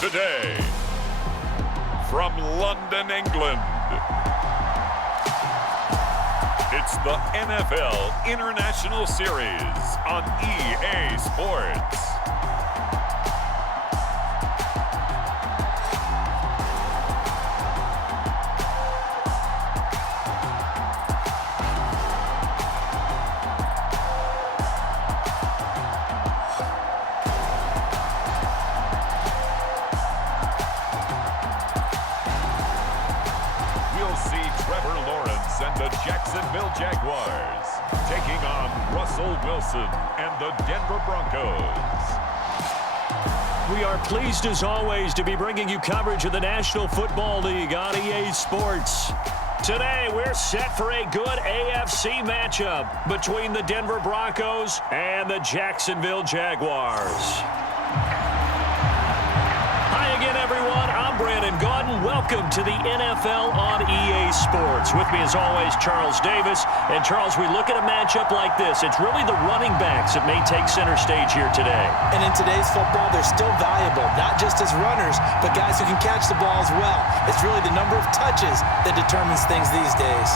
Today, from London, England, it's the NFL International Series on EA Sports. And the Jacksonville Jaguars taking on Russell Wilson and the Denver Broncos. We are pleased as always to be bringing you coverage of the National Football League on EA Sports. Today we're set for a good AFC matchup between the Denver Broncos and the Jacksonville Jaguars. Hi again, everyone. I'm Brandon Gaudin. Welcome to the NFL on EA Sports. With me, as always, Charles Davis. And, Charles, we look at a matchup like this. It's really the running backs that may take center stage here today. And in today's football, they're still valuable, not just as runners, but guys who can catch the ball as well. It's really the number of touches that determines things these days.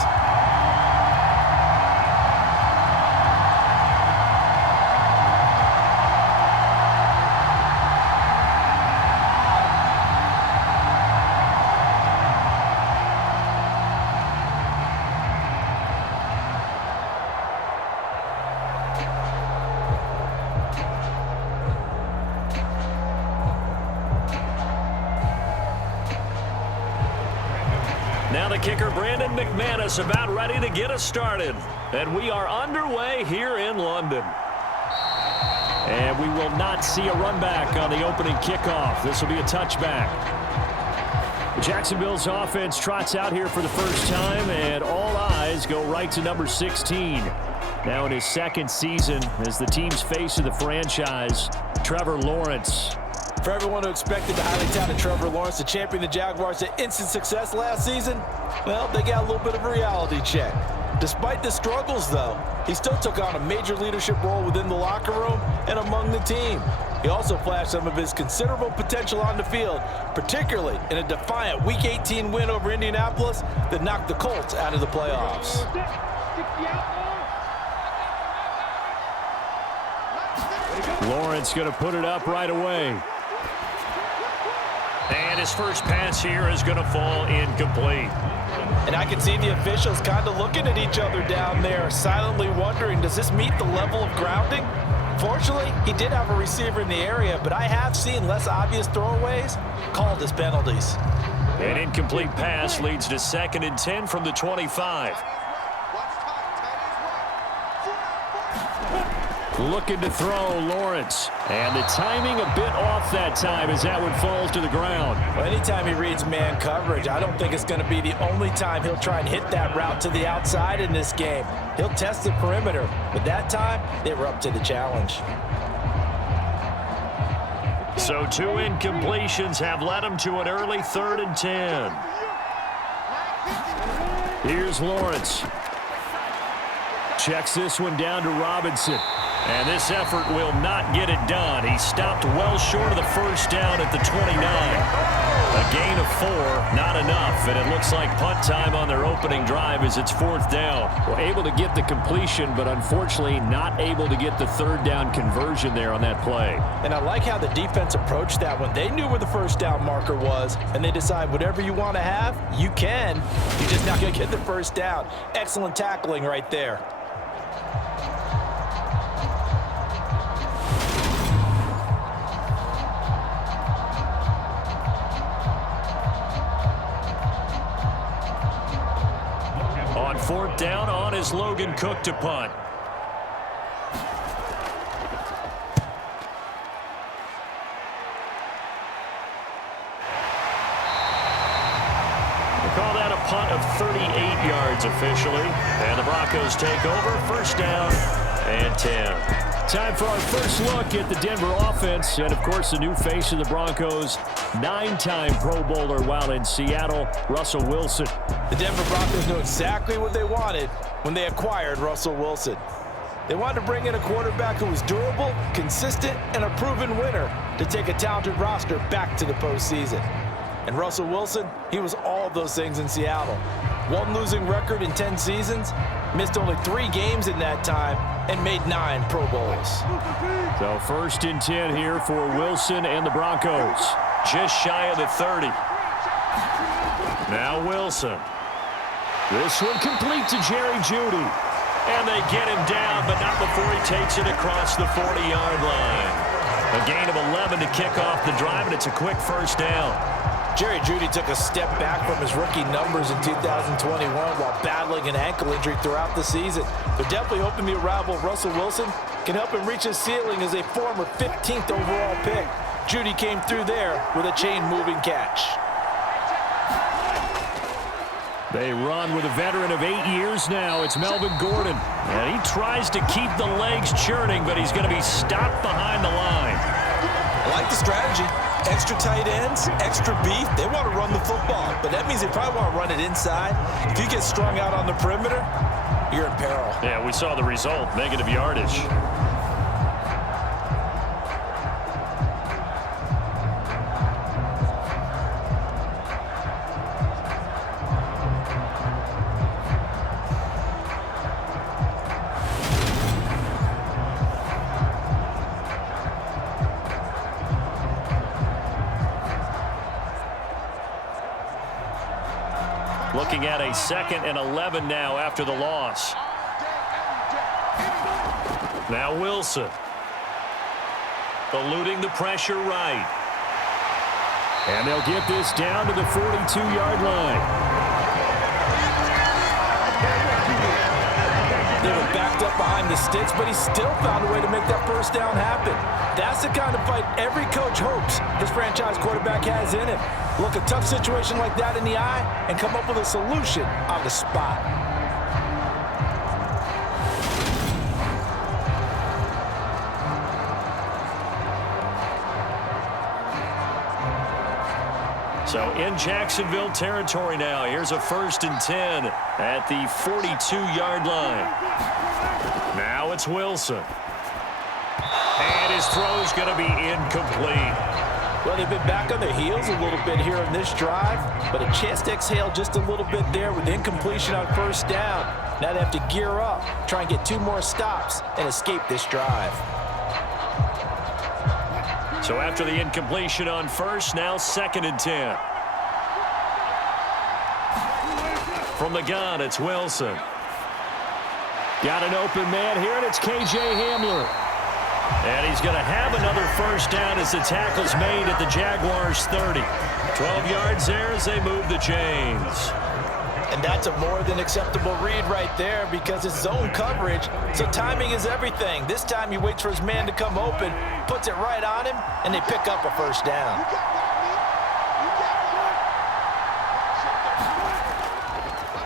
Now the kicker, Brandon McManus, about ready to get us started. And we are underway here in London. And we will not see a run back on the opening kickoff. This will be a touchback. Jacksonville's offense trots out here for the first time, and all eyes go right to number 16. Now in his second season as the team's face of the franchise, Trevor Lawrence. For everyone who expected the highly talented Trevor Lawrence to champion the Jaguars to instant success last season, well, they got a little bit of a reality check. Despite the struggles, though, he still took on a major leadership role within the locker room and among the team. He also flashed some of his considerable potential on the field, particularly in a defiant Week 18 win over Indianapolis that knocked the Colts out of the playoffs. Lawrence going to put it up right away. And his first pass here is going to fall incomplete. And I can see the officials kind of looking at each other down there, silently wondering, does this meet the level of grounding? Fortunately, he did have a receiver in the area, but I have seen less obvious throwaways called as penalties. An incomplete pass leads to 2nd and 10 from the 25. Looking to throw, Lawrence. And the timing a bit off that time as that one falls to the ground. Well, anytime he reads man coverage, I don't think it's going to be the only time he'll try and hit that route to the outside in this game. He'll test the perimeter, but that time, they were up to the challenge. So 2 incompletions have led him to an early 3rd and 10. Here's Lawrence. Checks this one down to Robinson. And this effort will not get it done. He stopped well short of the first down at the 29. A gain of 4, not enough. And it looks like punt time on their opening drive as it's 4th down. Well, able to get the completion, but unfortunately not able to get the 3rd down conversion there on that play. And I like how the defense approached that one. They knew where the first down marker was, and they decide whatever you want to have, you can. You're just not going to get the first down. Excellent tackling right there. On 4th down, on is Logan Cook to punt. They call that a punt of 38 yards officially. And the Broncos take over, 1st down and 10. Time for our first look at the Denver offense. And, of course, the new face of the Broncos, 9-time Pro Bowler while in Seattle, Russell Wilson. The Denver Broncos knew exactly what they wanted when they acquired Russell Wilson. They wanted to bring in a quarterback who was durable, consistent, and a proven winner to take a talented roster back to the postseason. And Russell Wilson, he was all of those things in Seattle. One losing record in 10 seasons, missed only 3 games in that time, and made 9 Pro Bowls. So 1st and 10 here for Wilson and the Broncos. Just shy of the 30. Now Wilson. This one complete to Jeudy. And they get him down, but not before he takes it across the 40-yard line. A gain of 11 to kick off the drive, and it's a quick first down. Jeudy took a step back from his rookie numbers in 2021 while battling an ankle injury throughout the season. They're definitely hoping the arrival of Russell Wilson can help him reach his ceiling as a former 15th overall pick. Jeudy came through there with a chain-moving catch. They run with a veteran of 8 years now. It's Melvin Gordon. And he tries to keep the legs churning, but he's going to be stopped behind the line. I like the strategy. Extra tight ends, extra beef. They want to run the football, but that means they probably want to run it inside. If you get strung out on the perimeter, you're in peril. Yeah, we saw the result, negative yardage. Looking at a 2nd and 11 now after the loss. Now Wilson. Eluding the pressure right. And they'll get this down to the 42-yard line. They were backed up behind the sticks, but he still found a way to make that first down happen. That's the kind of fight every coach hopes his franchise quarterback has in him. Look a tough situation like that in the eye and come up with a solution on the spot. So in Jacksonville territory now. Here's a 1st and 10 at the 42-yard line. Now it's Wilson. And his throw's going to be incomplete. Well, they've been back on their heels a little bit here in this drive, but a chance to exhale just a little bit there with incompletion on first down. Now they have to gear up, try and get 2 more stops, and escape this drive. So after the incompletion on first, now 2nd and 10. From the gun, it's Wilson. Got an open man here, and it's K.J. Hamler. And he's going to have another first down as the tackle's made at the Jaguars' 30. 12 yards there as they move the chains. And that's a more than acceptable read right there because it's zone coverage, so timing is everything. This time he waits for his man to come open, puts it right on him, and they pick up a first down.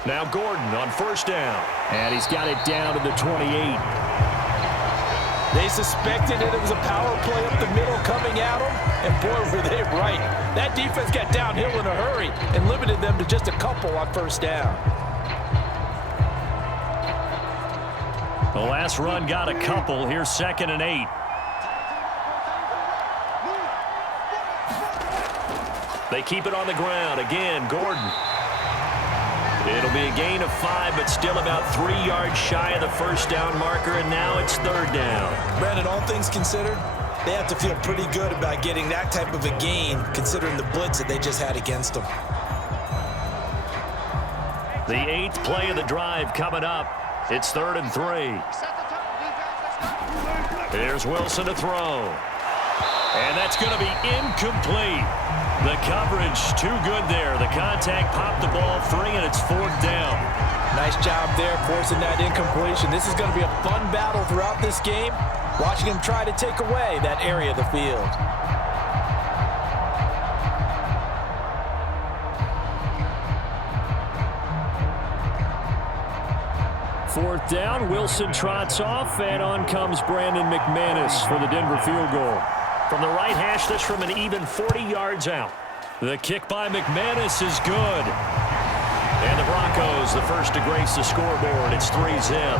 Now Gordon on first down. And he's got it down to the 28. They suspected that it was a power play up the middle coming at them, and boy, were they right. That defense got downhill in a hurry and limited them to just a couple on first down. The last run got a couple. Here's 2nd and 8. They keep it on the ground. Again, Gordon. It'll be a gain of 5, but still about 3 yards shy of the first down marker, and now it's 3rd down. Brandon, all things considered, they have to feel pretty good about getting that type of a gain, considering the blitz that they just had against them. The 8th play of the drive coming up. It's 3rd and 3. Here's Wilson to throw. And that's going to be incomplete. The coverage too good there. The contact popped the ball free, and it's 4th down. Nice job there forcing that incompletion. This is going to be a fun battle throughout this game, watching him try to take away that area of the field. 4th down, Wilson trots off, and on comes Brandon McManus for the Denver field goal. From the right hash, this from an even 40 yards out. The kick by McManus is good. And the Broncos, the first to grace the scoreboard. It's 3-zip.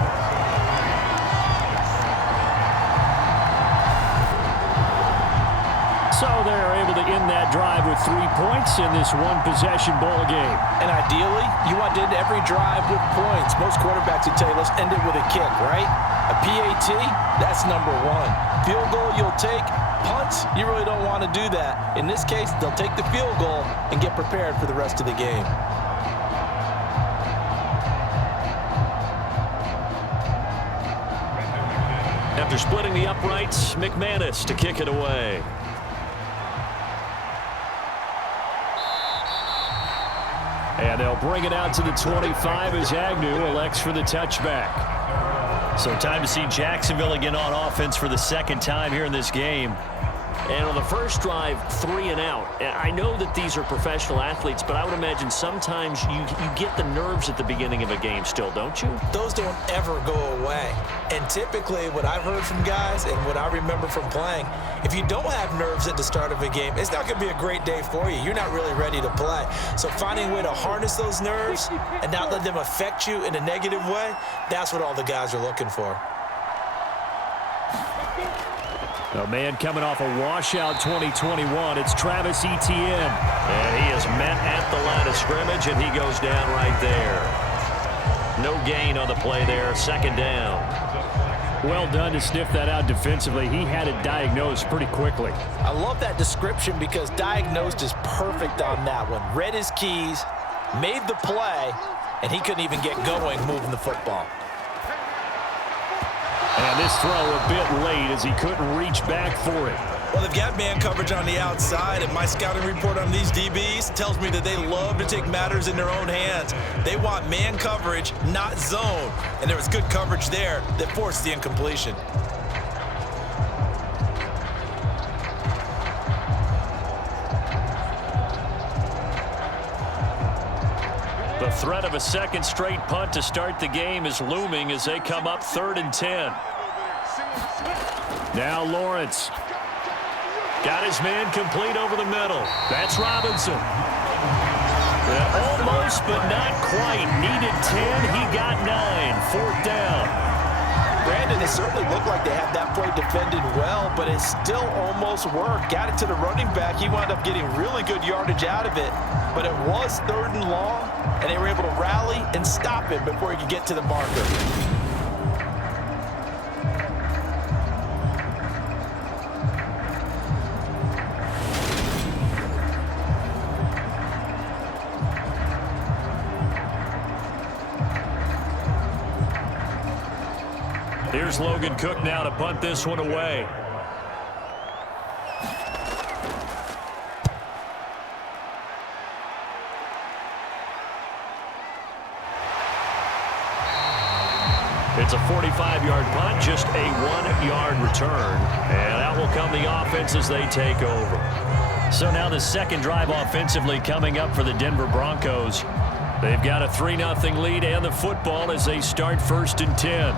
So they're able to end that drive with 3 points in this one-possession ball game. And ideally, you want to end every drive with points. Most quarterbacks would tell you, let's end it with a kick, right? A PAT, that's number one. Field goal you'll take. Punts, you really don't want to do that. In this case, they'll take the field goal and get prepared for the rest of the game. After splitting the uprights, McManus to kick it away. And they'll bring it out to the 25 as Agnew elects for the touchback. So time to see Jacksonville again on offense for the second time here in this game. And on the first drive, 3 and out. And I know that these are professional athletes, but I would imagine sometimes you get the nerves at the beginning of a game still, don't you? Those don't ever go away. And typically what I've heard from guys and what I remember from playing, if you don't have nerves at the start of a game, it's not going to be a great day for you. You're not really ready to play. So finding a way to harness those nerves and not let them affect you in a negative way, that's what all the guys are looking for. A man coming off a washout 2021. It's Travis Etienne. And he is met at the line of scrimmage, and he goes down right there. No gain on the play there. Second down. Well done to sniff that out defensively. He had it diagnosed pretty quickly. I love that description because diagnosed is perfect on that one. Read his keys, made the play, and he couldn't even get going moving the football. And this throw a bit late as he couldn't reach back for it. Well, they've got man coverage on the outside, and my scouting report on these DBs tells me that they love to take matters in their own hands. They want man coverage, not zone. And there was good coverage there that forced the incompletion. The threat of a second straight punt to start the game is looming as they come up 3rd and 10. Now Lawrence. Got his man complete over the middle. That's Robinson. Almost, but not quite. Needed 10. He got 9. 4th down. Brandon, it certainly looked like they had that play defended well, but it still almost worked. Got it to the running back. He wound up getting really good yardage out of it, but it was 3rd and long, and they were able to rally and stop it before he could get to the marker. Here's Logan Cook now to punt this one away. It's a 45-yard punt, just a 1-yard return. And out will come the offense as they take over. So now the second drive offensively coming up for the Denver Broncos. They've got a 3-0 lead and the football as they start 1st and 10.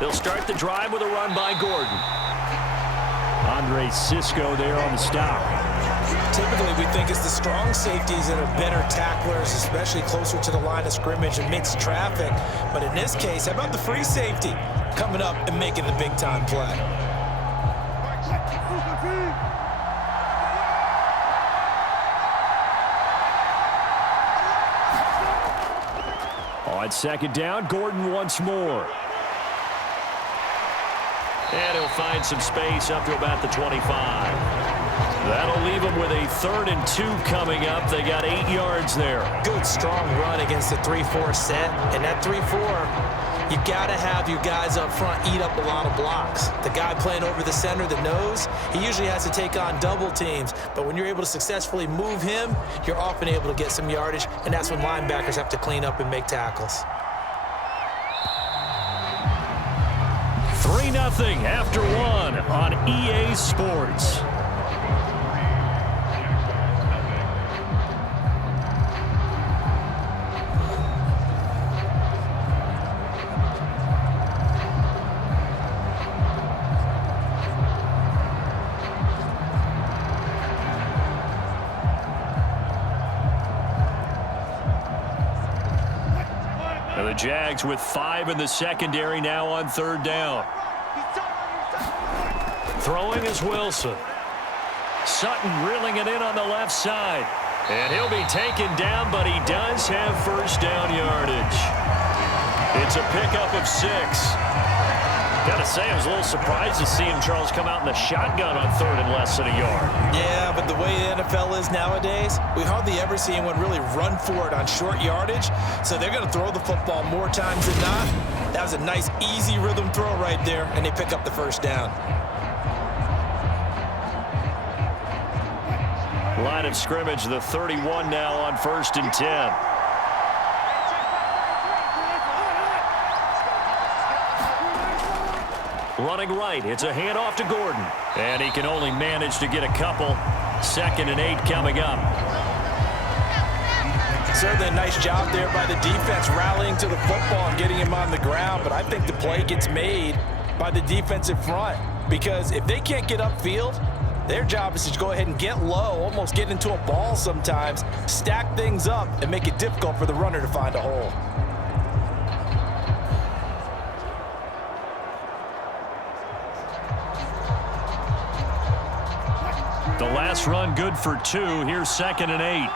They'll start the drive with a run by Gordon. Andre Cisco there on the stop. Typically, we think it's the strong safeties that are better tacklers, especially closer to the line of scrimmage amidst traffic. But in this case, how about the free safety coming up and making the big-time play? On 2nd down, Gordon once more. And he'll find some space up to about the 25. That'll leave them with a 3rd and 2 coming up. They got 8 yards there. Good, strong run against the 3-4 set. And that 3-4, you got to have your guys up front eat up a lot of blocks. The guy playing over the center, the nose, he usually has to take on double teams. But when you're able to successfully move him, you're often able to get some yardage. And that's when linebackers have to clean up and make tackles. 3-0 after 1 on EA Sports. The Jags with 5 in the secondary now on 3rd down. Throwing is Wilson. Sutton reeling it in on the left side. And he'll be taken down, but he does have 1st down yardage. It's a pickup of 6. Gotta say, I was a little surprised to see him, Charles, come out in the shotgun on 3rd and less than a yard. Yeah, but the way the NFL is nowadays, we hardly ever see anyone really run for it on short yardage. So they're going to throw the football more times than not. That was a nice, easy rhythm throw right there, and they pick up the 1st down. Line of scrimmage, the 31 now on 1st and 10. Running right, it's a handoff to Gordon. And he can only manage to get a couple. 2nd and 8 coming up. Certainly a nice job there by the defense rallying to the football and getting him on the ground. But I think the play gets made by the defensive front. Because if they can't get upfield, their job is to go ahead and get low, almost get into a ball sometimes, stack things up, and make it difficult for the runner to find a hole. The last run good for 2. Here's 2nd and 8.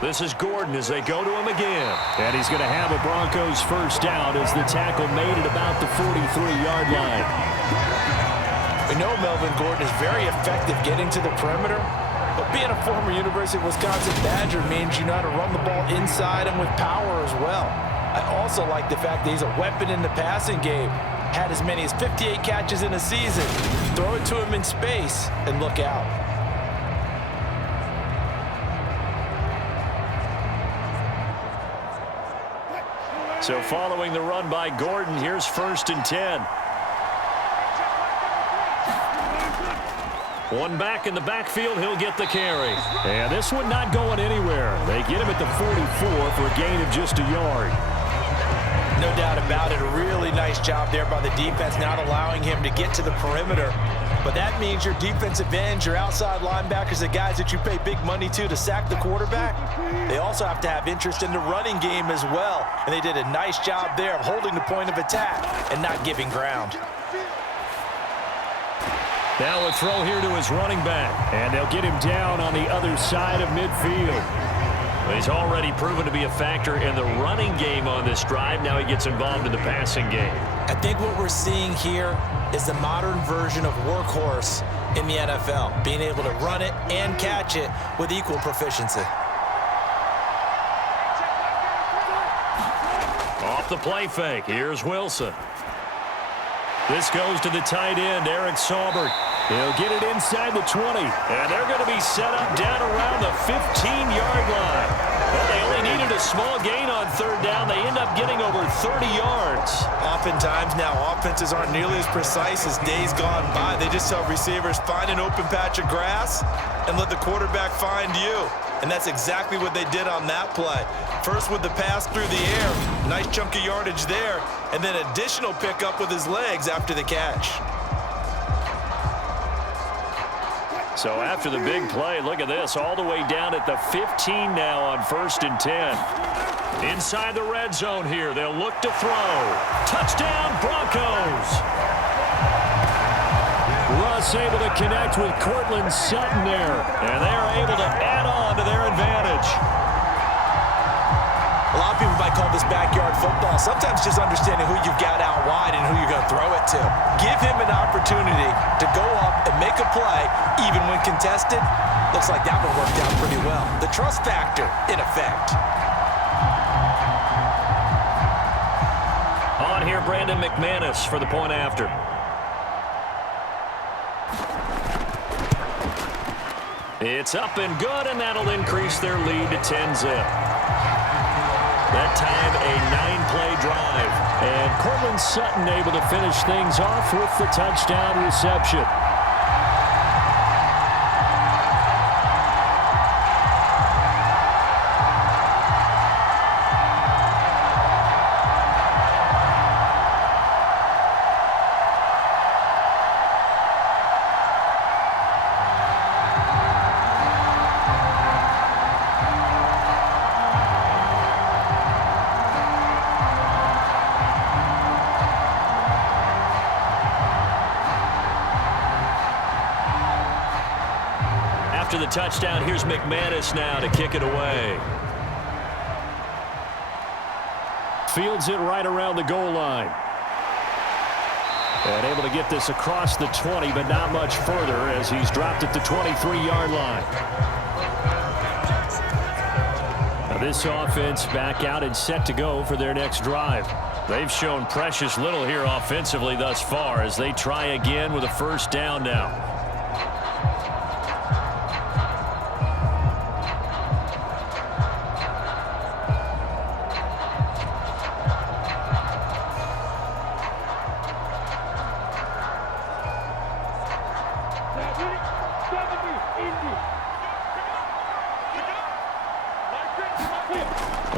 This is Gordon as they go to him again. And he's going to have a Broncos 1st down as the tackle made it about the 43-yard line. We know Melvin Gordon is very effective getting to the perimeter, but being a former University of Wisconsin Badger means you know how to run the ball inside and with power as well. I also like the fact that he's a weapon in the passing game. Had as many as 58 catches in a season. Throw it to him in space and look out. So following the run by Gordon, here's 1st and 10. One back in the backfield, he'll get the carry. And this one not going anywhere. They get him at the 44 for a gain of just a yard. No doubt about it. A really nice job there by the defense, not allowing him to get to the perimeter. But that means your defensive ends, your outside linebackers, the guys that you pay big money to sack the quarterback, they also have to have interest in the running game as well. And they did a nice job there of holding the point of attack and not giving ground. Now a throw here to his running back. And they'll get him down on the other side of midfield. He's already proven to be a factor in the running game on this drive. Now he gets involved in the passing game. I think what we're seeing here is the modern version of workhorse in the NFL, being able to run it and catch it with equal proficiency. Off the play fake, here's Wilson. This goes to the tight end, Eric Saubert. He'll get it inside the 20, and they're going to be set up down around the 15-yard line. Well, they only needed a small gain on 3rd down. They end up getting over 30 yards. Oftentimes now, offenses aren't nearly as precise as days gone by. They just tell receivers, find an open patch of grass and let the quarterback find you. And that's exactly what they did on that play. First with the pass through the air, nice chunk of yardage there, and then additional pickup with his legs after the catch. So after the big play, look at this, all the way down at the 15 now on 1st and 10. Inside the red zone here, they'll look to throw. Touchdown, Broncos! Russ able to connect with Cortland Sutton there, and they're able to add on to their advantage. A lot of people might call this backyard football. Sometimes just understanding who you've got out wide and who you're going to throw it to. Give him an opportunity to go up and make a play, even when contested. Looks like that one worked out pretty well. The trust factor in effect. On here, Brandon McManus for the point after. It's up and good, and that'll increase their lead to 10-zip. That time, a 9-play drive. And Cortland Sutton able to finish things off with the touchdown reception. the touchdown. Here's McManus now to kick it away. Fields it right around the goal line. And able to get this across the 20, but not much further as he's dropped at the 23-yard line. Now this offense back out and set to go for their next drive. They've shown precious little here offensively thus far as they try again with a first down now.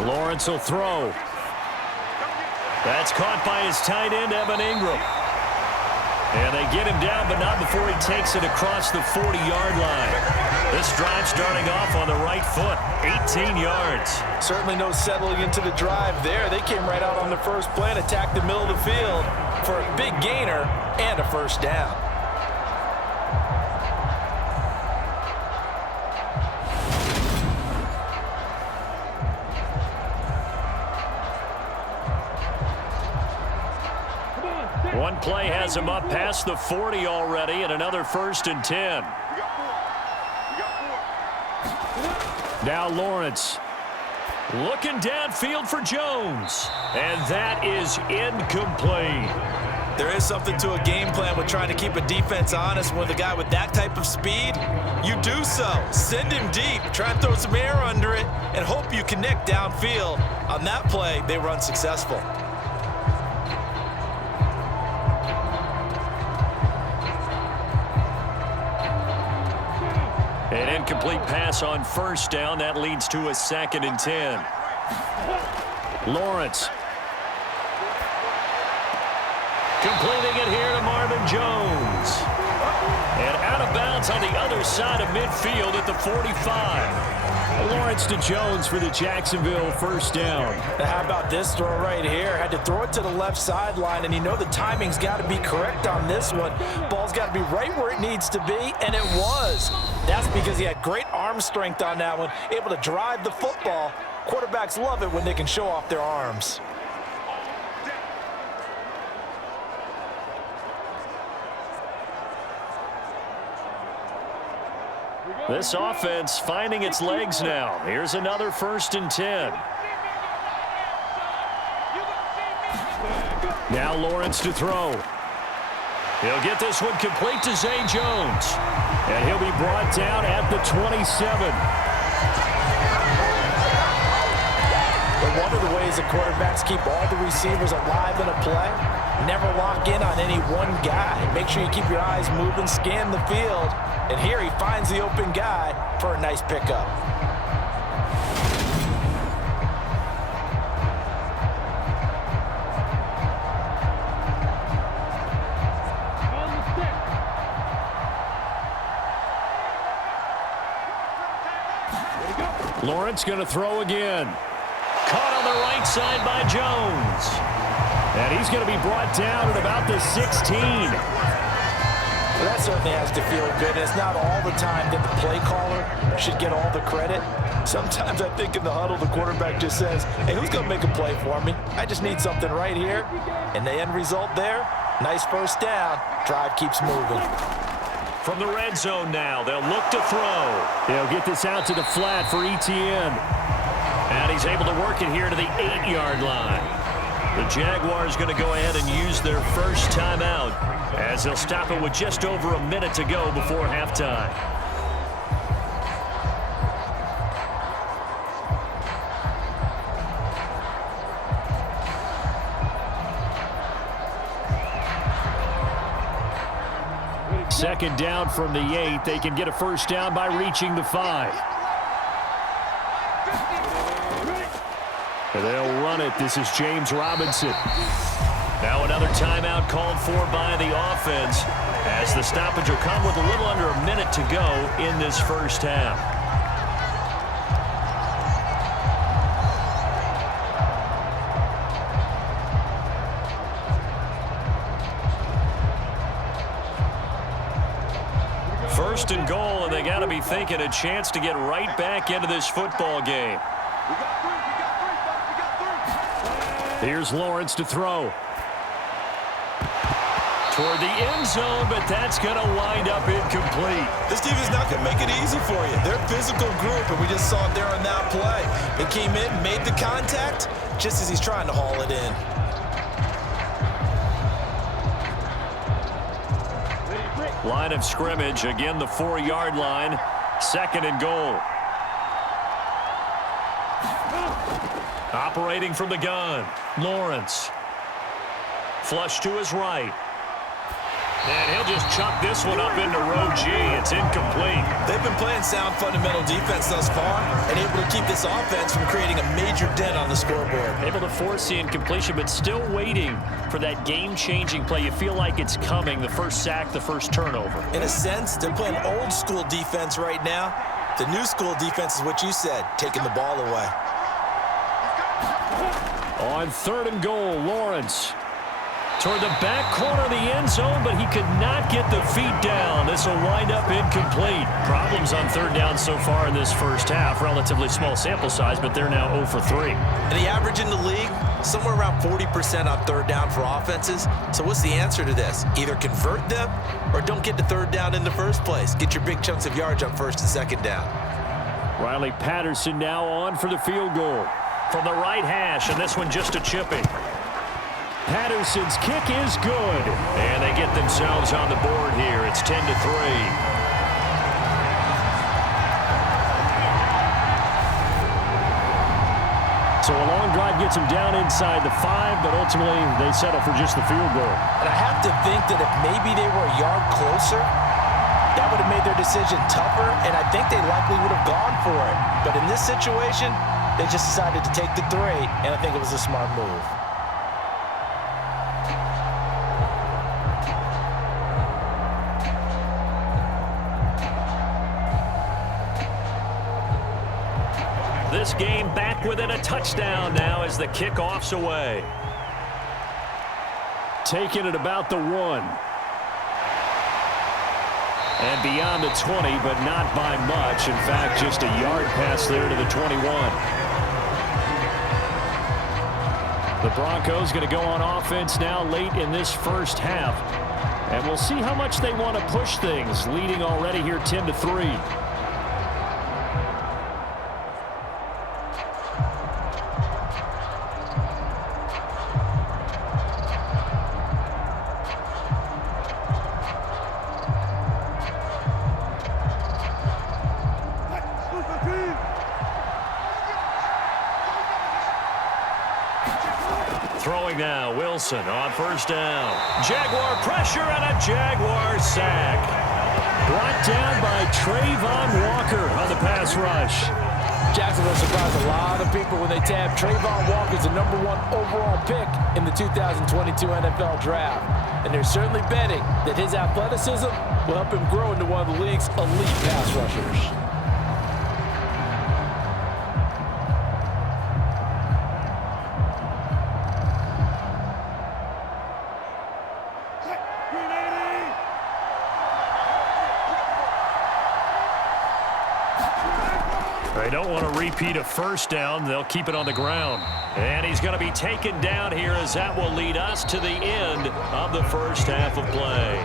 Lawrence will throw. That's caught by his tight end, Evan Ingram. And they get him down, but not before he takes it across the 40-yard line. This drive starting off on the right foot, 18 yards. Certainly no settling into the drive there. They came right out on the first play and attacked the middle of the field for a big gainer and a first down. One play has him up past the 40 already, and another 1st and 10. Now Lawrence looking downfield for Jones, and that is incomplete. There is something to a game plan with trying to keep a defense honest. With a guy with that type of speed, you do so. Send him deep, try and throw some air under it, and hope you connect downfield. On that play, they were unsuccessful. An incomplete pass on first down. That leads to a 2nd and 10. Lawrence. Completing it here to Marvin Jones. And out of bounds on the other side of midfield at the 45. Lawrence to Jones for the Jacksonville first down. Now how about this throw right here? Had to throw it to the left sideline, and you know the timing's got to be correct on this one. Ball's got to be right where it needs to be, and it was. That's because he had great arm strength on that one, able to drive the football. Quarterbacks love it when they can show off their arms. This offense finding its legs now. Here's another 1st and 10. Now Lawrence to throw. He'll get this one complete to Zay Jones. And he'll be brought down at the 27. But one of the ways the quarterbacks keep all the receivers alive in a play, never lock in on any one guy. Make sure you keep your eyes moving, scan the field. And here he finds the open guy for a nice pickup. Lawrence going to throw again. Caught on the right side by Jones. And he's going to be brought down at about the 16. Well, that certainly has to feel good. It's not all the time that the play caller should get all the credit. Sometimes I think in the huddle, the quarterback just says, hey, who's going to make a play for me? I just need something right here. And the end result there, nice first down. Drive keeps moving. From the red zone now, they'll look to throw. They'll get this out to the flat for ETN. And he's able to work it here to the 8-yard line. The Jaguars going to go ahead and use their first timeout as they'll stop it with just over a minute to go before halftime. Second down from the 8. They can get a first down by reaching the 5. They'll run it. This is James Robinson. Now another timeout called for by the offense as the stoppage will come with a little under a minute to go in this first half. First and goal, and they got to be be thinking a chance to get right back into this football game. Here's Lawrence to throw. Toward the end zone, but that's going to wind up incomplete. This defense not going to make it easy for you. They're a physical group, and we just saw it there on that play. They came in, made the contact, just as he's trying to haul it in. Line of scrimmage, again the 4-yard line. 2nd and goal. Operating from the gun, Lawrence. Flush to his right. And he'll just chuck this one up into row G. It's incomplete. They've been playing sound fundamental defense thus far and able to keep this offense from creating a major dent on the scoreboard. Able to force the incompletion, but still waiting for that game-changing play. You feel like it's coming, the first sack, the first turnover. In a sense, they're playing old-school defense right now. The new-school defense is what you said, taking the ball away. On 3rd and goal, Lawrence. Toward the back corner of the end zone, but he could not get the feet down. This will wind up incomplete. Problems on 3rd down so far in this first half. Relatively small sample size, but they're now 0 for 3. And the average in the league, somewhere around 40% on 3rd down for offenses. So what's the answer to this? Either convert them or don't get to 3rd down in the first place. Get your big chunks of yards on 1st and 2nd down. Riley Patterson now on for the field goal. From the right hash, and this one just a chipping. Patterson's kick is good. And they get themselves on the board here. It's 10-3. So a long drive gets them down inside the 5, but ultimately they settle for just the field goal. And I have to think that if maybe they were a yard closer, that would have made their decision tougher, and I think they likely would have gone for it. But in this situation, they just decided to take the 3, and I think it was a smart move. This game back within a touchdown now as the kickoff's away. Taking it about the 1. And beyond the 20, but not by much. In fact, just a yard pass there to the 21. The Broncos going to go on offense now late in this first half. And we'll see how much they want to push things, leading already here 10-3. Throwing now, Wilson on 1st down. Jaguar pressure and a Jaguar sack. Brought down by Trayvon Walker on the pass rush. Jacksonville surprised a lot of people when they tabbed Trayvon Walker as the #1 overall pick in the 2022 NFL Draft. And they're certainly betting that his athleticism will help him grow into one of the league's elite pass rushers. They don't want to repeat a 1st down. They'll keep it on the ground. And he's going to be taken down here as that will lead us to the end of the first half of play.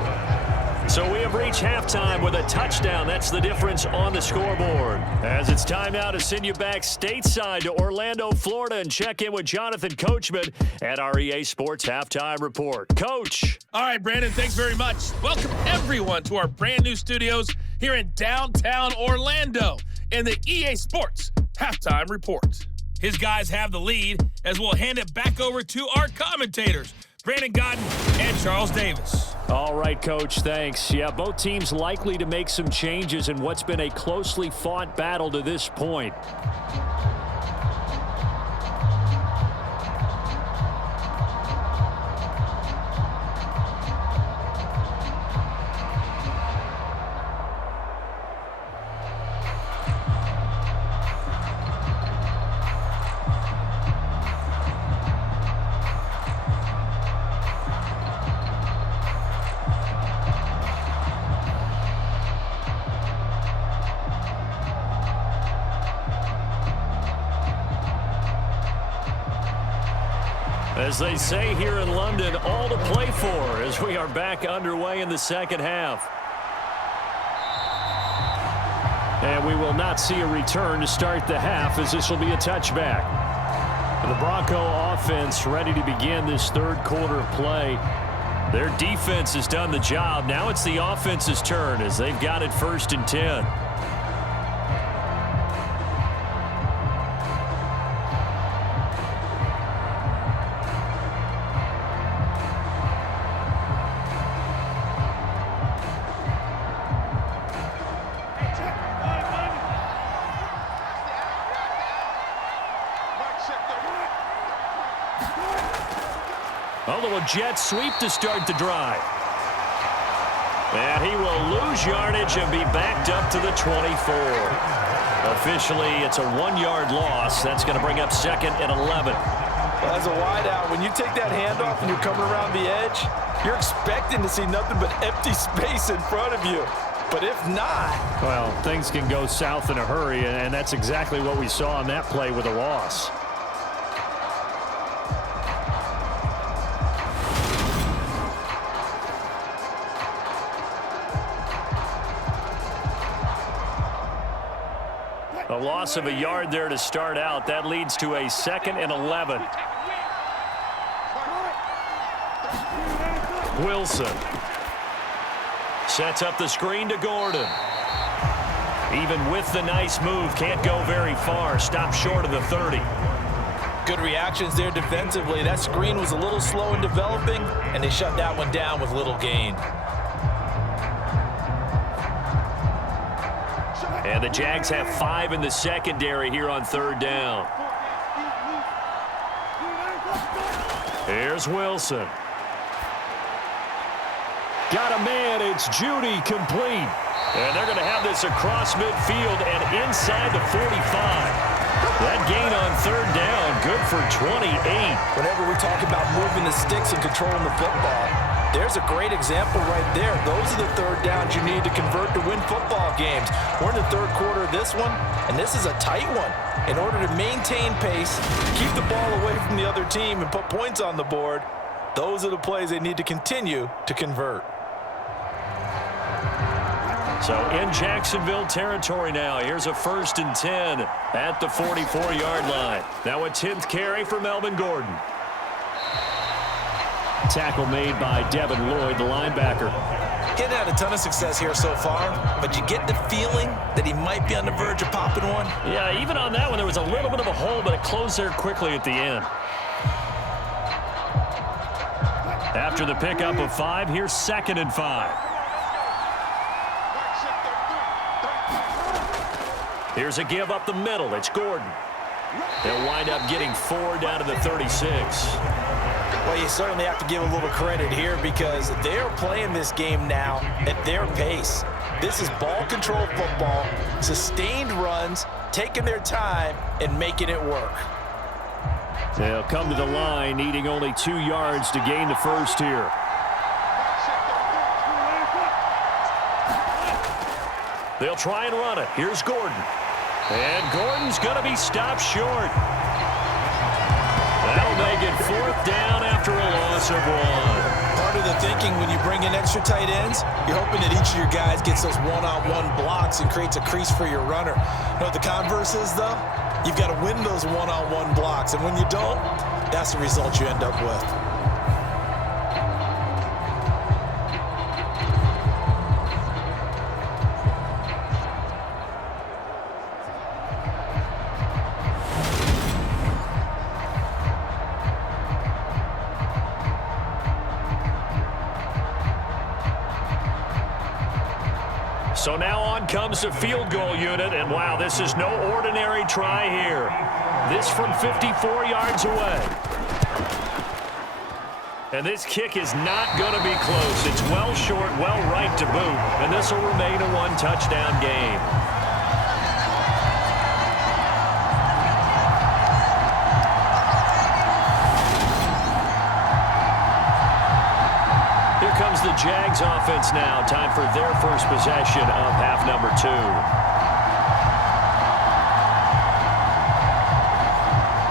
So we have reached halftime with a touchdown. That's the difference on the scoreboard. As it's time now to send you back stateside to Orlando, Florida, and check in with Jonathan Coachman at our EA Sports Halftime Report. Coach. All right, Brandon, thanks very much. Welcome, everyone, to our brand new studios here in downtown Orlando in the EA Sports Halftime Report. His guys have the lead as we'll hand it back over to our commentators, Brandon Godden and Charles Davis. All right, Coach, thanks. Yeah, both teams likely to make some changes in what's been a closely fought battle to this point. As they say here in London, all to play for as we are back underway in the second half. And we will not see a return to start the half, as this will be a touchback. The Bronco offense ready to begin this third quarter of play. Their defense has done the job. Now it's the offense's turn as they've got it 1st and 10. Although a jet sweep to start the drive. And he will lose yardage and be backed up to the 24. Officially, it's a 1-yard loss. That's going to bring up 2nd and 11. Well, as a wideout, when you take that handoff and you're coming around the edge, you're expecting to see nothing but empty space in front of you. But if not... Well, things can go south in a hurry, and that's exactly what we saw on that play with a loss. A loss of a yard there to start out. That leads to a 2nd and 11. Wilson sets up the screen to Gordon. Even with the nice move, can't go very far. Stop short of the 30. Good reactions there defensively. That screen was a little slow in developing, and they shut that one down with little gain. And the Jags have 5 in the secondary here on 3rd down. Here's Wilson. Got a man. It's Jeudy, complete. And they're going to have this across midfield and inside the 45. That gain on 3rd down, good for 28. Whenever we talk about moving the sticks and controlling the football, there's a great example right there. Those are the 3rd downs you need to convert to win football games. We're in the 3rd quarter of this one, and this is a tight one. In order to maintain pace, keep the ball away from the other team, and put points on the board, those are the plays they need to continue to convert. So in Jacksonville territory now. Here's a 1st and 10 at the 44-yard line. Now a 10th carry for Melvin Gordon. Tackle made by Devin Lloyd, the linebacker. He hasn't had a ton of success here so far, but you get the feeling that he might be on the verge of popping one. Yeah, even on that one, there was a little bit of a hole, but it closed there quickly at the end. After the pickup of 5, here's 2nd and 5. Here's a give up the middle. It's Gordon. They'll wind up getting 4 down to the 36. Well, you certainly have to give a little credit here because they're playing this game now at their pace. This is ball control football, sustained runs, taking their time and making it work. They'll come to the line, needing only 2 yards to gain the first here. They'll try and run it. Here's Gordon. And Gordon's going to be stopped short. That'll make it 4th down after a loss of 1. Part of the thinking when you bring in extra tight ends, you're hoping that each of your guys gets those one-on-one blocks and creates a crease for your runner. You know what the converse is, though? You've got to win those one-on-one blocks, and when you don't, that's the result you end up with. So now on comes the field goal unit, and wow, this is no ordinary try here. This from 54 yards away. And this kick is not going to be close. It's well short, well right to boot, and this will remain a 1-touchdown game. Comes the Jags offense now. Time for their first possession of half number 2.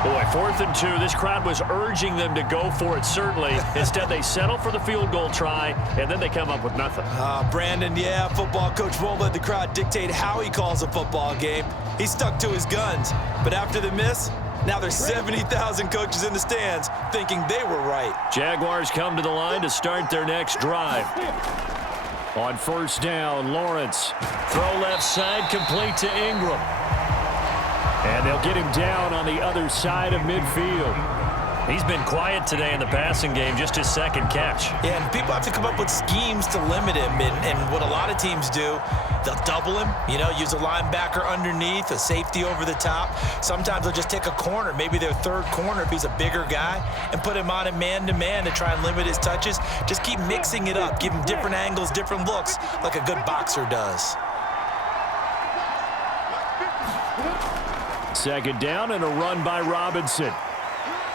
Boy, 4th and 2. This crowd was urging them to go for it, certainly. Instead, they settle for the field goal try, and then they come up with nothing. Brandon, yeah, football coach won't let the crowd dictate how he calls a football game. He stuck to his guns. But after the miss, now there's 70,000 coaches in the stands thinking they were right. Jaguars come to the line to start their next drive. On 1st down, Lawrence. Throw left side, complete to Ingram. And they'll get him down on the other side of midfield. He's been quiet today in the passing game, just his 2nd catch. Yeah, and people have to come up with schemes to limit him. And what a lot of teams do, they'll double him, use a linebacker underneath, a safety over the top. Sometimes they'll just take a corner, maybe their 3rd corner if he's a bigger guy, and put him on a man-to-man to try and limit his touches. Just keep mixing it up, give him different angles, different looks, like a good boxer does. 2nd down and a run by Robinson.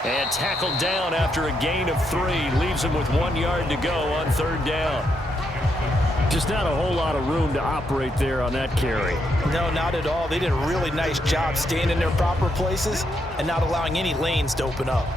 And tackled down after a gain of 3. Leaves him with 1 yard to go on 3rd down. Just not a whole lot of room to operate there on that carry. No, not at all. They did a really nice job staying in their proper places and not allowing any lanes to open up.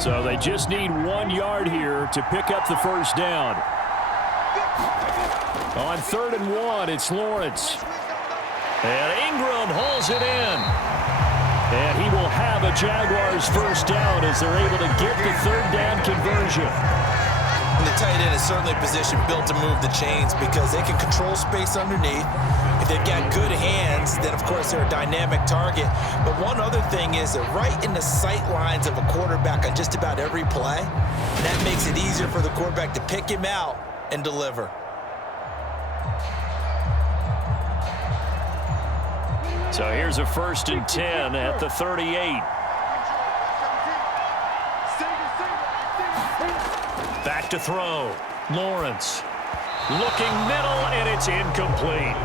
So they just need 1 yard here to pick up the 1st down. On 3rd and 1, it's Lawrence. And Ingram hauls it in. And he will have a Jaguars 1st down as they're able to get the 3rd down conversion. And the tight end is certainly a position built to move the chains because they can control space underneath. If they've got good hands, then of course they're a dynamic target. But one other thing is they're right in the sight lines of a quarterback on just about every play. And that makes it easier for the quarterback to pick him out and deliver. So here's a 1st and 10 at the 38. Back to throw. Lawrence. Looking middle, and it's incomplete.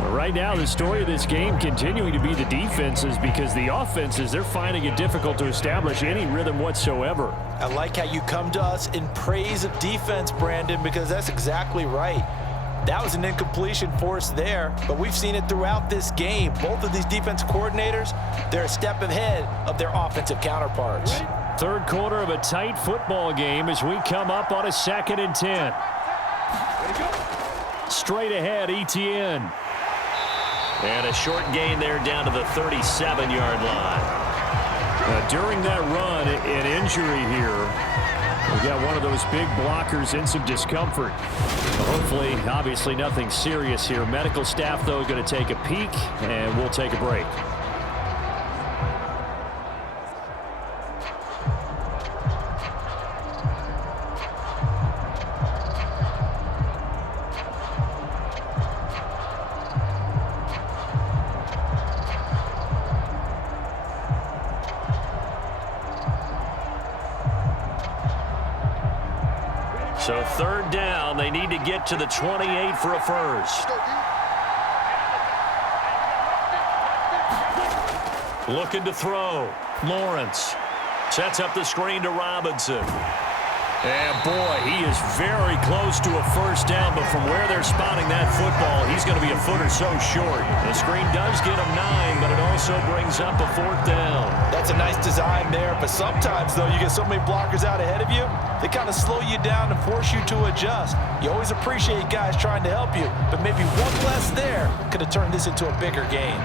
Well, right now, the story of this game continuing to be the defenses because the offenses, they're finding it difficult to establish any rhythm whatsoever. I like how you come to us in praise of defense, Brandon, because that's exactly right. That was an incompletion forced there, but we've seen it throughout this game. Both of these defense coordinators, they're a step ahead of their offensive counterparts. 3rd quarter of a tight football game as we come up on a 2nd and 10. Straight ahead, ETN. And a short gain there down to the 37-yard line. During that run, an injury here. We got one of those big blockers in some discomfort. Hopefully, obviously nothing serious here. Medical staff, though, going to take a peek, and we'll take a break. So 3rd down, they need to get to the 28 for a 1st. Looking to throw. Lawrence sets up the screen to Robinson. And boy, he is very close to a 1st down, but from where they're spotting that football, he's going to be a foot or so short. The screen does get him 9, but it also brings up a 4th down. That's a nice design there, but sometimes, though, you get so many blockers out ahead of you, they kind of slow you down and force you to adjust. You always appreciate guys trying to help you, but maybe one less there could have turned this into a bigger game.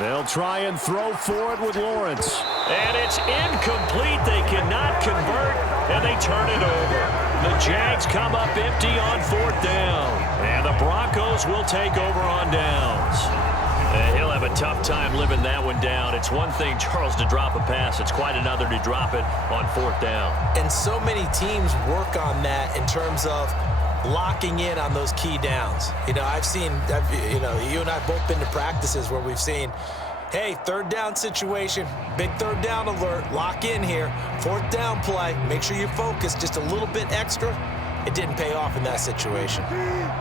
They'll try and throw for it with Lawrence. And it's incomplete. They cannot convert, and they turn it over. The Jags come up empty on 4th down. And the Broncos will take over on downs. He'll have a tough time living that one down. It's one thing, Charles, to drop a pass. It's quite another to drop it on 4th down. And so many teams work on that in terms of locking in on those key downs. You know, you and I have both been to practices where we've seen, hey, 3rd down situation, big 3rd down alert, lock in here. 4th down play, make sure you focus just a little bit extra. It didn't pay off in that situation.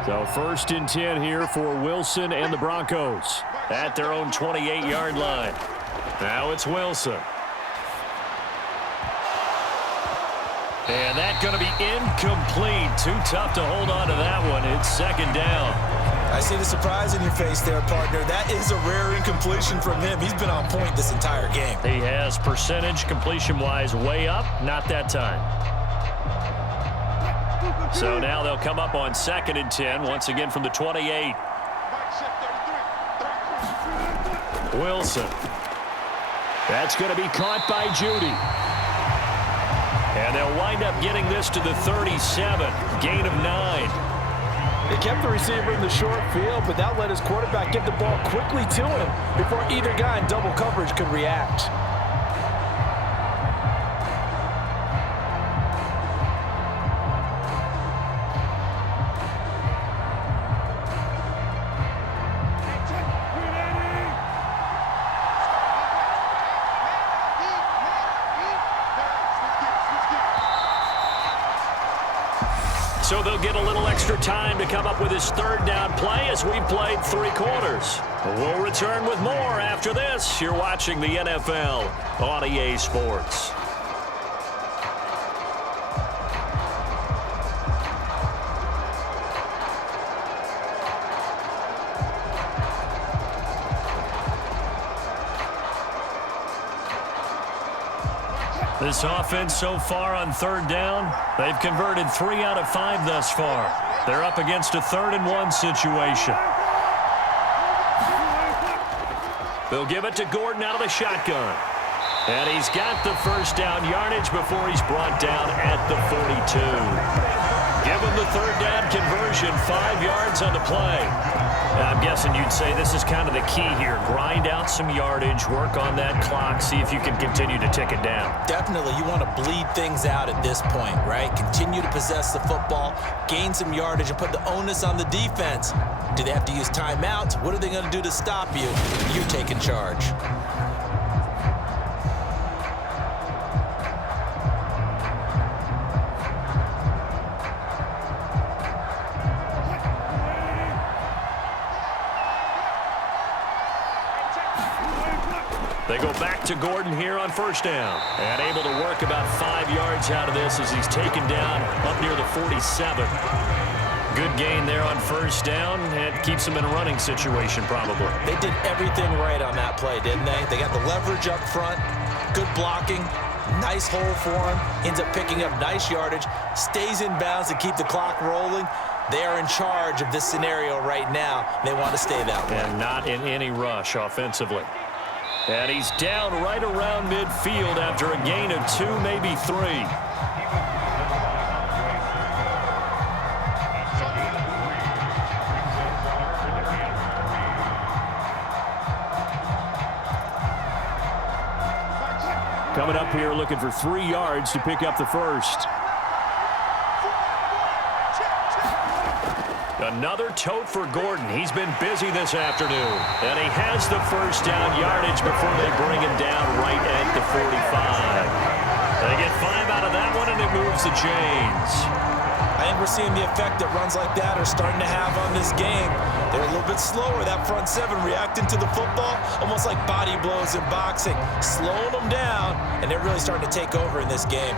So 1st and 10 here for Wilson and the Broncos at their own 28-yard line. Now it's Wilson. And that's going to be incomplete. Too tough to hold on to that one. It's 2nd down. I see the surprise in your face there, partner. That is a rare incompletion from him. He's been on point this entire game. He has percentage completion-wise way up. Not that time. So now they'll come up on 2nd and 10, once again from the 28. Wilson. That's going to be caught by Jeudy. And they'll wind up getting this to the 37, gain of 9. They kept the receiver in the short field, but that let his quarterback get the ball quickly to him before either guy in double coverage could react. So they'll get a little extra time to come up with his 3rd down play as we've played 3 quarters. We'll return with more after this. You're watching the NFL on EA Sports. This offense so far on 3rd down, they've converted 3 out of 5 thus far. They're up against a 3rd and 1 situation. They'll give it to Gordon out of the shotgun. And he's got the 1st down yardage before he's brought down at the 42. Given the 3rd down conversion, 5 yards on the play. I'm guessing you'd say this is kind of the key here. Grind out some yardage, work on that clock, see if you can continue to tick it down. Definitely, you want to bleed things out at this point, right? Continue to possess the football, gain some yardage, and put the onus on the defense. Do they have to use timeouts? What are they going to do to stop you? You're taking charge. They go back to Gordon here on 1st down. And able to work about 5 yards out of this as he's taken down up near the 47. Good gain there on 1st down. It keeps him in a running situation probably. They did everything right on that play, didn't they? They got the leverage up front, good blocking, nice hole for him, ends up picking up nice yardage, stays in bounds to keep the clock rolling. They are in charge of this scenario right now. They want to stay that way. And not in any rush offensively. And he's down right around midfield after a gain of 2, maybe 3. Coming up here looking for 3 yards to pick up the 1st. Another tote for Gordon. He's been busy this afternoon. And he has the 1st down yardage before they bring him down right at the 45. They get 5 out of that one, and it moves the chains. I think we're seeing the effect that runs like that are starting to have on this game. They're a little bit slower, that front 7 reacting to the football, almost like body blows in boxing, slowing them down, and they're really starting to take over in this game.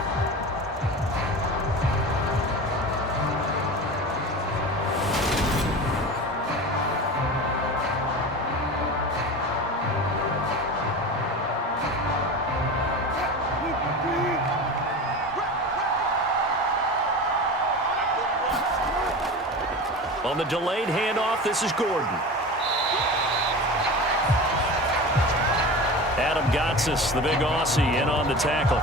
On the delayed handoff, this is Gordon. Adam Gotsis, the big Aussie, in on the tackle.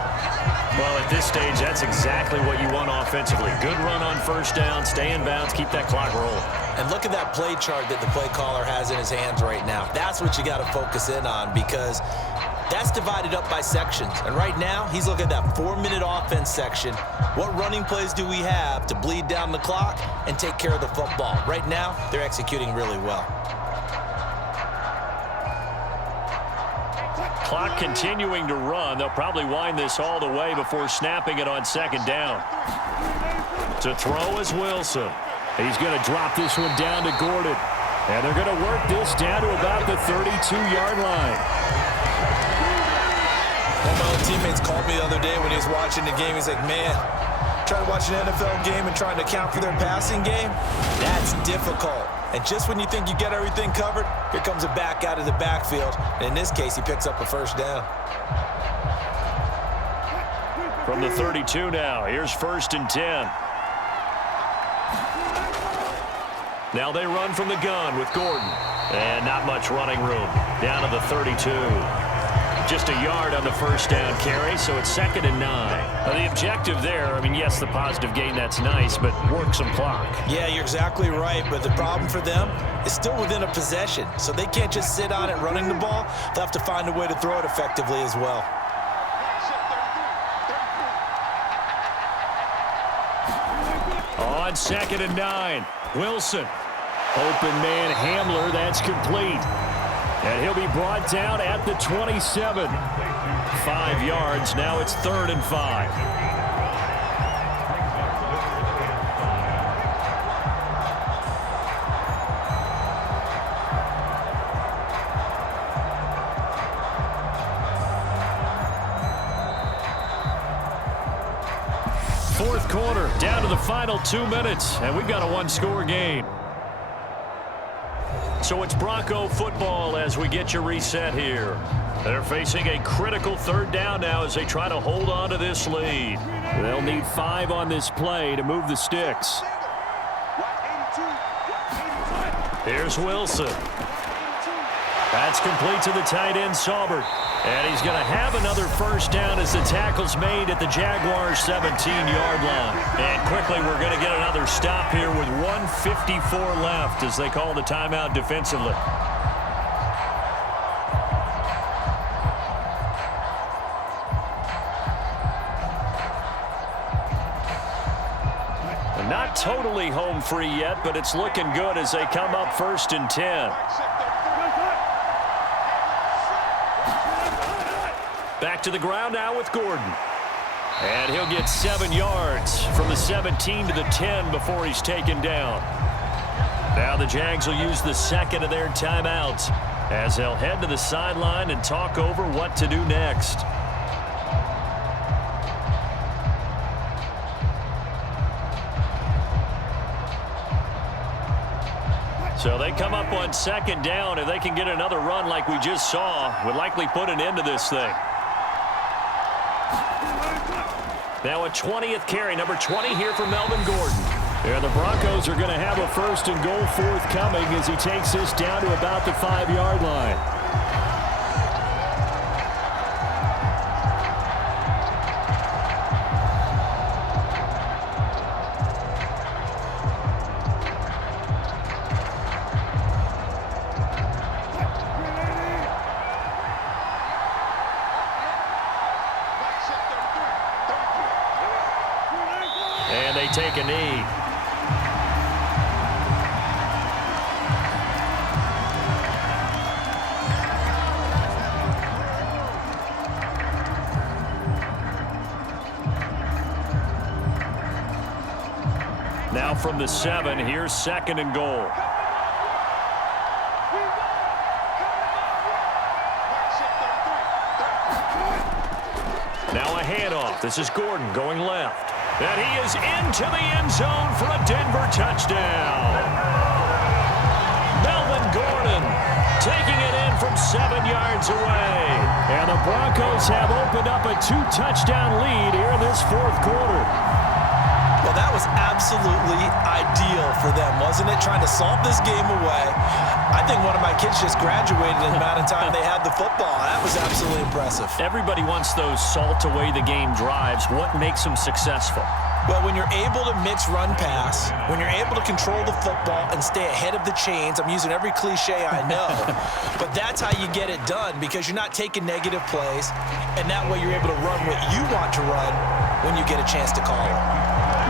Well, at this stage, that's exactly what you want offensively. Good run on first down, stay in bounds, keep that clock rolling. And look at that play chart that the play caller has in his hands right now. That's what you got to focus in on, because that's divided up by sections. And right now, he's looking at that 4-minute offense section. What running plays do we have to bleed down the clock and take care of the football? Right now, they're executing really well. Clock continuing to run. They'll probably wind this all the way before snapping it on second down. To throw is Wilson. He's going to drop this one down to Gordon. And they're going to work this down to about the 32-yard line. One of my old teammates called me the other day when he was watching the game. He's like, man, trying to watch an NFL game and trying to account for their passing game, that's difficult. And just when you think you get everything covered, here comes a back out of the backfield. And in this case, he picks up a first down. From the 32 now, here's 1st and 10. Now they run from the gun with Gordon. And not much running room. Down to the 32. Just a yard on the first down carry, so it's 2nd and 9. The objective there, I mean, yes, the positive gain, that's nice, but work some clock. Yeah, you're exactly right, but the problem for them is still within a possession, so they can't just sit on it running the ball. They'll have to find a way to throw it effectively as well. On 2nd and 9, Wilson. Open man Hamler, that's complete. And he'll be brought down at the 27. 5 yards, now it's 3rd and 5. Fourth quarter, down to the final 2 minutes, and we've got a one-score game. So it's Bronco football as we get you reset here. They're facing a critical 3rd down now as they try to hold on to this lead. They'll need 5 on this play to move the sticks. Here's Wilson. That's complete to the tight end, Saubert. And he's going to have another first down as the tackle's made at the Jaguars' 17-yard line. And quickly, we're going to get another stop here with 1:54 left as they call the timeout defensively. Not totally home free yet, but it's looking good as they come up 1st and 10. Back to the ground now with Gordon. And he'll get 7 yards from the 17 to the 10 before he's taken down. Now the Jags will use the 2nd of their timeouts as they'll head to the sideline and talk over what to do next. So they come up on 2nd down. If they can get another run like we just saw, would likely put an end to this thing. Now a 20th carry, number 20 here for Melvin Gordon. And the Broncos are going to have a 1st and goal forthcoming as he takes this down to about the 5-yard line. And they take a knee. Now from the 7, here's 2nd and goal. Now a handoff. This is Gordon going left. And he is into the end zone for a Denver touchdown. Melvin Gordon taking it in from 7 yards away. And the Broncos have opened up a 2-touchdown lead here in this 4th quarter. Well, that was absolutely ideal for them, wasn't it? Trying to salt this game away. I think one of my kids just graduated in the amount of time they had the football. That was absolutely impressive. Everybody wants those salt away the game drives. What makes them successful? Well, when you're able to mix run-pass, when you're able to control the football and stay ahead of the chains, I'm using every cliche I know, but that's how you get it done because you're not taking negative plays, and that way you're able to run what you want to run when you get a chance to call it.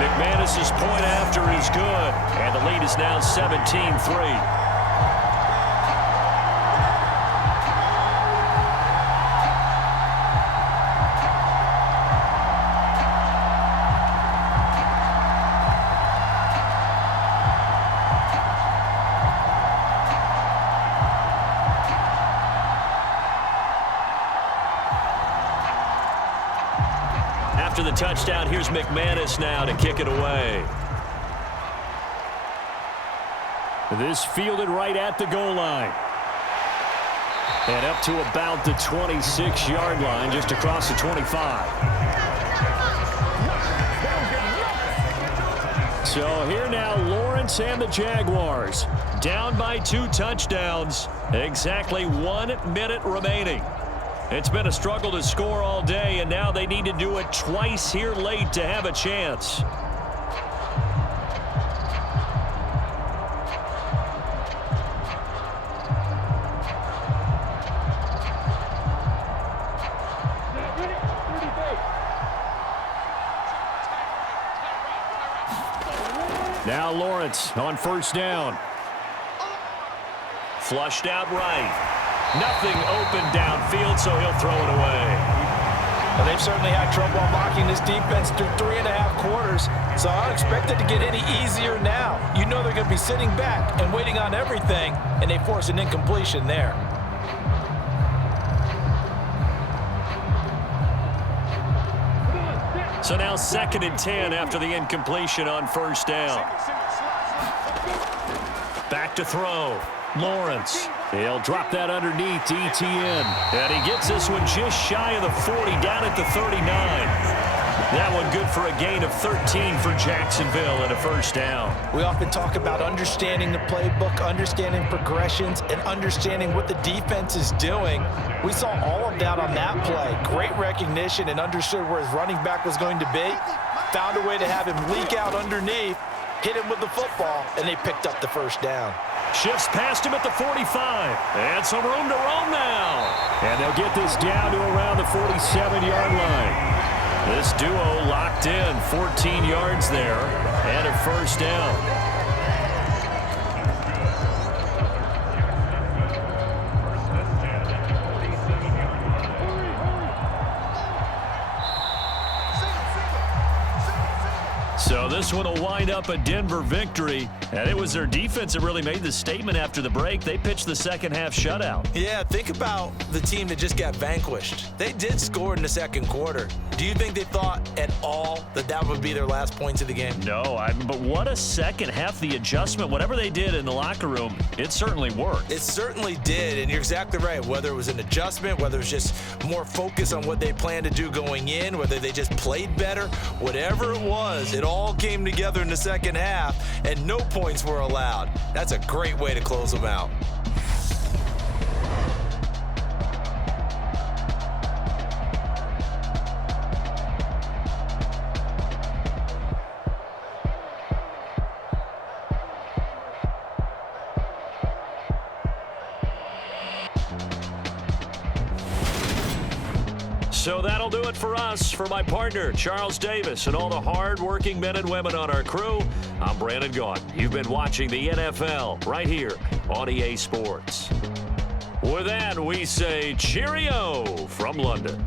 McManus's point after is good, and the lead is now 17-3. After the touchdown, here's McManus now to kick it away. This fielded right at the goal line. And up to about the 26-yard line, just across the 25. So here now, Lawrence and the Jaguars. Down by 2 touchdowns. Exactly 1 minute remaining. It's been a struggle to score all day, and now they need to do it twice here late to have a chance. Now Lawrence on first down. Flushed out right. Nothing open downfield, so he'll throw it away. Well, they've certainly had trouble unlocking this defense through 3.5 quarters, so I don't expect it to get any easier now. You know they're going to be sitting back and waiting on everything, and they force an incompletion there. So now 2nd and 10 after the incompletion on first down. Back to throw. Lawrence. He'll drop that underneath to ETN. And he gets this one just shy of the 40, down at the 39. That one good for a gain of 13 for Jacksonville and a first down. We often talk about understanding the playbook, understanding progressions, and understanding what the defense is doing. We saw all of that on that play. Great recognition and understood where his running back was going to be. Found a way to have him leak out underneath, hit him with the football, and they picked up the first down. Shifts past him at the 45. And some room to roam now. And they'll get this down to around the 47-yard line. This duo locked in, 14 yards there, and a first down. So this one will wind up a Denver victory, and it was their defense that really made the statement after the break. They pitched the second half shutout. Yeah, think about the team that just got vanquished. They did score in the second quarter. Do you think they thought at all that that would be their last points of the game? No, but what a second half. The adjustment, whatever they did in the locker room, it certainly worked. It certainly did, and you're exactly right. Whether it was an adjustment, whether it was just more focus on what they planned to do going in, whether they just played better, whatever it was, it all came together in the second half, and no points were allowed. That's a great way to close them out. So that'll do it for us. For my partner, Charles Davis, and all the hard-working men and women on our crew, I'm Brandon Gaudin. You've been watching the NFL right here on EA Sports. With that, we say cheerio from London.